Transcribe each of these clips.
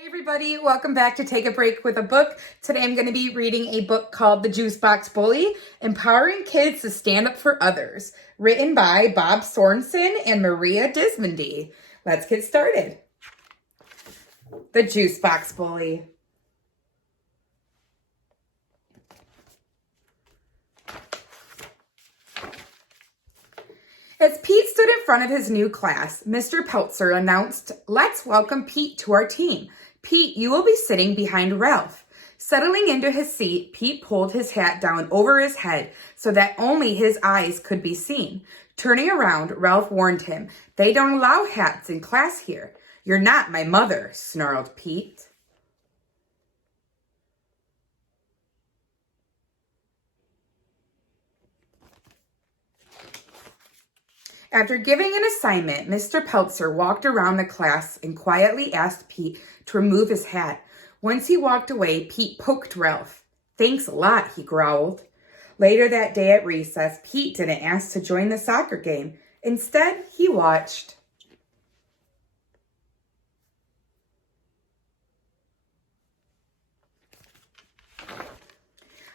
Hi everybody, welcome back to Take a Break with a Book. Today I'm going to be reading a book called The Juice Box Bully, Empowering Kids to Stand Up for Others, written by Bob Sornson and Maria Dismondy. Let's get started. The Juice Box Bully. As Pete stood in front of his new class, Mr. Peltzer announced, "Let's welcome Pete to our team. Pete, you will be sitting behind Ralph." Settling into his seat, Pete pulled his hat down over his head so that only his eyes could be seen. Turning around, Ralph warned him, "They don't allow hats in class here." "You're not my mother," snarled Pete. After giving an assignment, Mr. Peltzer walked around the class and quietly asked Pete to remove his hat. Once he walked away, Pete poked Ralph. "Thanks a lot," he growled. Later that day at recess, Pete didn't ask to join the soccer game. Instead, he watched.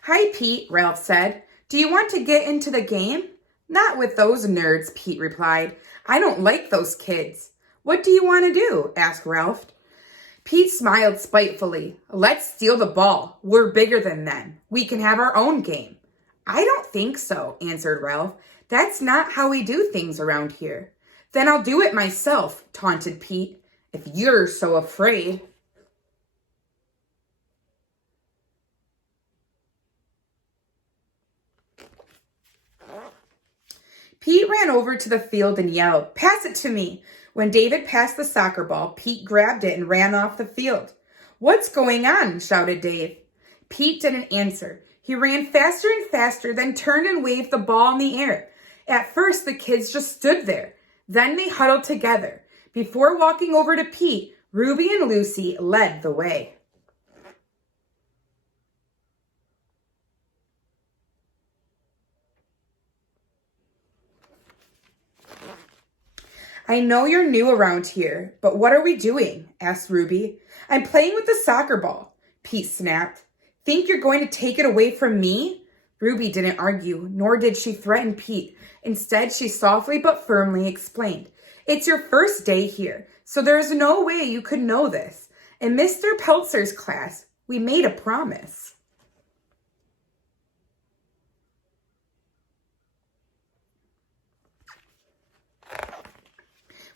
"Hi, Pete," Ralph said. "Do you want to get into the game?" "Not with those nerds," Pete replied. "I don't like those kids." "What do you want to do?" asked Ralph. Pete smiled spitefully. "Let's steal the ball. We're bigger than them. We can have our own game." "I don't think so," answered Ralph. "That's not how we do things around here." "Then I'll do it myself," taunted Pete. "If you're so afraid." Pete ran over to the field and yelled, "Pass it to me." When David passed the soccer ball, Pete grabbed it and ran off the field. "What's going on?" shouted Dave. Pete didn't answer. He ran faster and faster, then turned and waved the ball in the air. At first, the kids just stood there. Then they huddled together. Before walking over to Pete, Ruby and Lucy led the way. "I know you're new around here, but what are we doing?" asked Ruby. "I'm playing with the soccer ball," Pete snapped. "Think you're going to take it away from me?" Ruby didn't argue, nor did she threaten Pete. Instead, she softly but firmly explained, "It's your first day here, so there's no way you could know this. In Mr. Peltzer's class, we made a promise."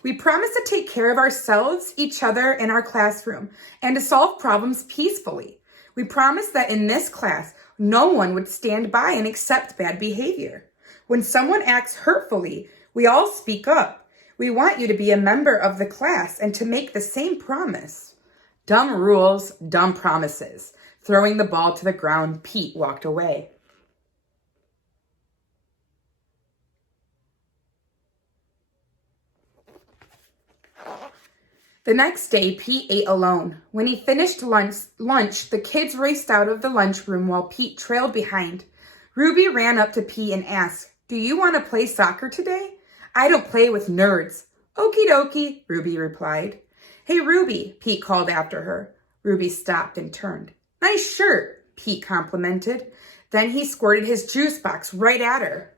"We promise to take care of ourselves, each other, and our classroom, and to solve problems peacefully. We promise that in this class, no one would stand by and accept bad behavior. When someone acts hurtfully, we all speak up. We want you to be a member of the class and to make the same promise." Dumb rules, dumb promises. Throwing the ball to the ground, Pete walked away. The next day, Pete ate alone. When he finished lunch, the kids raced out of the lunchroom while Pete trailed behind. Ruby ran up to Pete and asked, "Do you want to play soccer today?" "I don't play with nerds." "Okie dokie," Ruby replied. "Hey, Ruby," Pete called after her. Ruby stopped and turned. "Nice shirt," Pete complimented. Then he squirted his juice box right at her.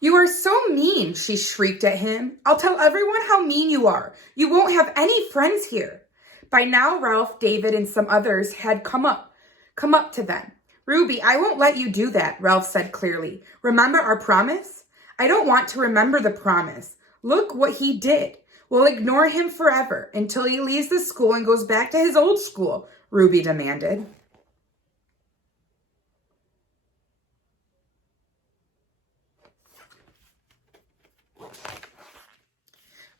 "You are so mean," she shrieked at him. "I'll tell everyone how mean you are. You won't have any friends here." By now, Ralph, David, and some others had come up to them. "Ruby, I won't let you do that," Ralph said clearly. "Remember our promise?" "I don't want to remember the promise. Look what he did. We'll ignore him forever until he leaves the school and goes back to his old school," Ruby demanded.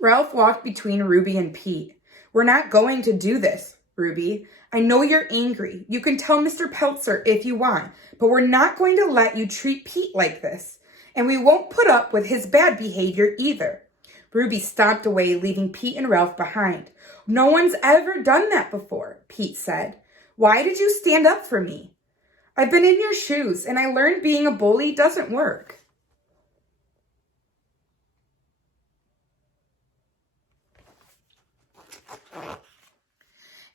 Ralph walked between Ruby and Pete. "We're not going to do this, Ruby. I know you're angry. You can tell Mr. Peltzer if you want, but we're not going to let you treat Pete like this. And we won't put up with his bad behavior either." Ruby stomped away, leaving Pete and Ralph behind. "No one's ever done that before," Pete said. "Why did you stand up for me?" "I've been in your shoes, and I learned being a bully doesn't work."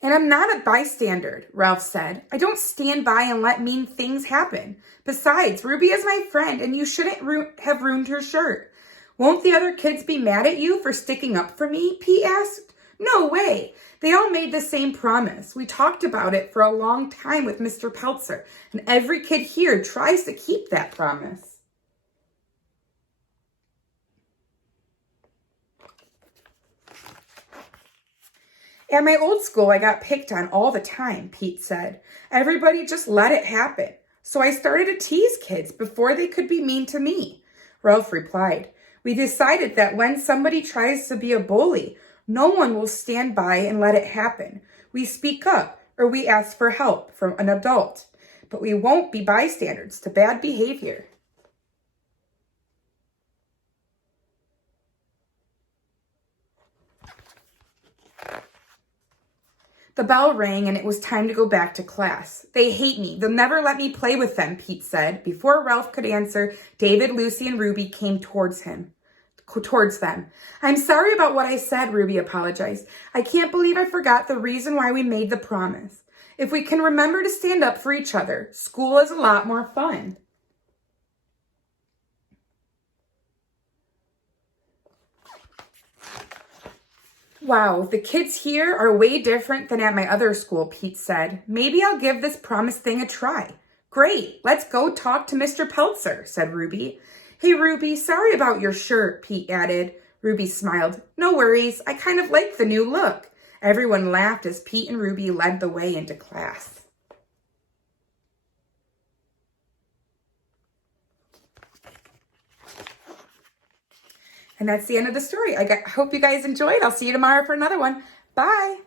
And I'm not a bystander, Ralph said. I don't stand by and let mean things happen. Besides, Ruby is my friend, and you shouldn't have ruined her shirt. Won't the other kids be mad at you for sticking up for me? Pete asked. No way. They all made the same promise. We talked about it for a long time with Mr. Peltzer, and every kid here tries to keep that promise. At my old school, I got picked on all the time, Pete said. Everybody just let it happen. So I started to tease kids before they could be mean to me. Ralph replied, we decided that when somebody tries to be a bully, no one will stand by and let it happen. We speak up or we ask for help from an adult, but we won't be bystanders to bad behavior. The bell rang and it was time to go back to class. They hate me. They'll never let me play with them, Pete said. Before Ralph could answer, David, Lucy, and Ruby came towards them. I'm sorry about what I said, Ruby apologized. I can't believe I forgot the reason why we made the promise. If we can remember to stand up for each other, school is a lot more fun. Wow, the kids here are way different than at my other school, Pete said. Maybe I'll give this promise thing a try. Great, let's go talk to Mr. Peltzer, said Ruby. Hey, Ruby, sorry about your shirt, Pete added. Ruby smiled. No worries, I kind of like the new look. Everyone laughed as Pete and Ruby led the way into class. And that's the end of the story. I hope you guys enjoyed. I'll see you tomorrow for another one. Bye.